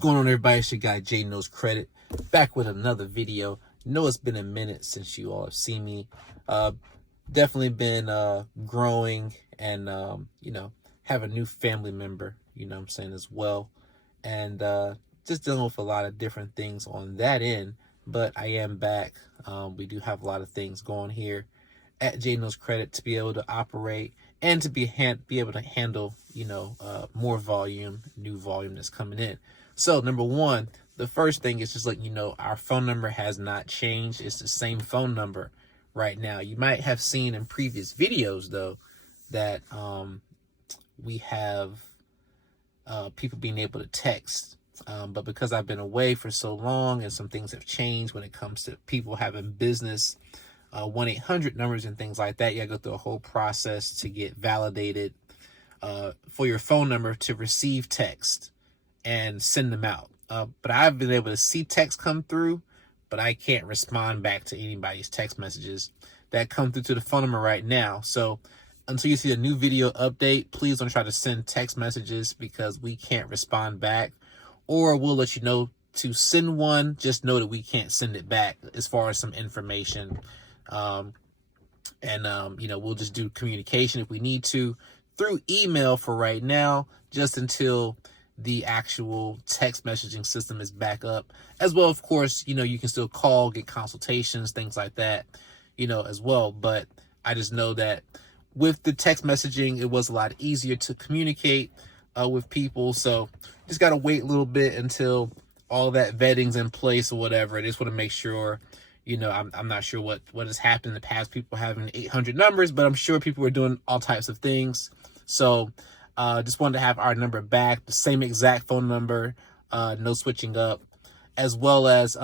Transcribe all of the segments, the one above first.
going on, everybody? It's your guy Jay Knows Credit, back with another video. Know it's been a minute since you all have seen me. Definitely been growing and have a new family member, what I'm saying, as well. And just dealing with a lot of different things on that end. But I am back. We do have a lot of things going here at Jay Knows Credit to be able to operate and to be able to handle, more volume, new volume that's coming in. So number one, the first thing is just letting you know our phone number has not changed. It's the same phone number right now. You might have seen in previous videos though that we have people being able to text. But because I've been away for so long and some things have changed when it comes to people having business 1-800 numbers and things like that, you gotta go through a whole process to get validated for your phone number to receive text and send them out. But I've been able to see text come through, but I can't respond back to anybody's text messages that come through to the phone number right now. So until you see a new video update, please don't try to send text messages because we can't respond back, or we'll let you know to send one. Just know that we can't send it back as far as some information. We'll just do communication if we need to through email for right now, just until the actual text messaging system is back up. As well, of course, you can still call, get consultations, things like that, as well. But I just know that with the text messaging, it was a lot easier to communicate with people. So just got to wait a little bit until all that vetting's in place or whatever. I just want to make sure, I'm not sure what has happened in the past, people having 800 numbers, but I'm sure people were doing all types of things. So just wanted to have our number back, the same exact phone number, no switching up, as well as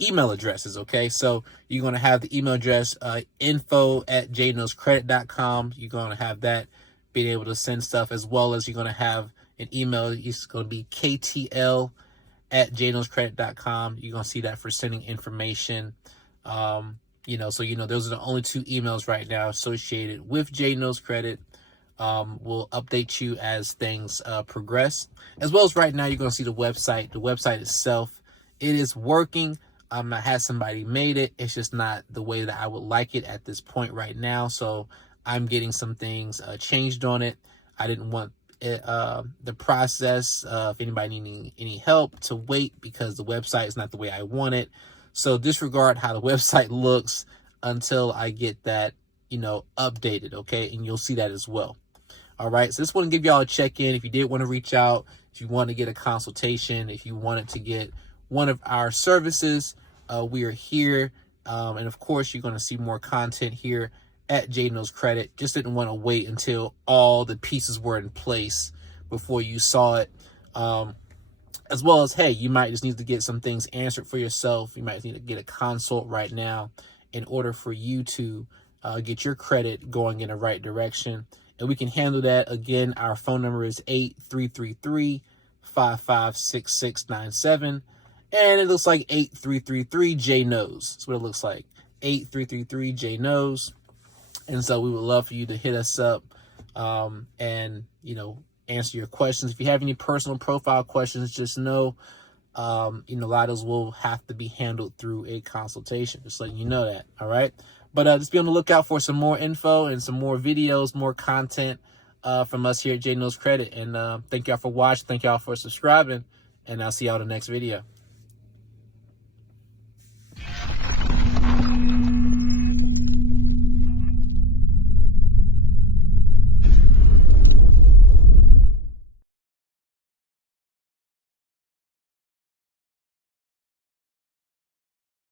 email addresses. Okay, so you're going to have the email address info@jayknowscredit.com. You're going to have that, being able to send stuff, as well as you're going to have an email. It's going to be ktl@jayknowscredit.com. You're going to see that for sending information. Those are the only two emails right now associated with Jay Knows Credit. We'll update you as things progress. As well as right now, you're going to see the website. The website itself, it is working. I had somebody made it. It's just not the way that I would like it at this point right now. So I'm getting some things changed on it. I didn't want the process if anybody needing any help to wait because the website is not the way I want it. So disregard how the website looks until I get that, updated. Okay. And you'll see that as well. All right. So just want to give y'all a check-in. If you did want to reach out, if you want to get a consultation, if you wanted to get one of our services, we are here. And of course, you're going to see more content here at Jay Knows Credit. Just didn't want to wait until all the pieces were in place before you saw it. As well as, hey, you might just need to get some things answered for yourself. You might need to get a consult right now in order for you to get your credit going in the right direction. And we can handle that. Again, our phone number is 8333-556697. And it looks like 8333 Jay Knows. That's what it looks like. 8333 Jay Knows. And so we would love for you to hit us up and answer your questions. If you have any personal profile questions, just know, a lot of those will have to be handled through a consultation. Just letting you know that. All right. But just be on the lookout for some more info and some more videos, more content from us here at Jay Knows Credit. And thank y'all for watching. Thank y'all for subscribing. And I'll see y'all in the next video.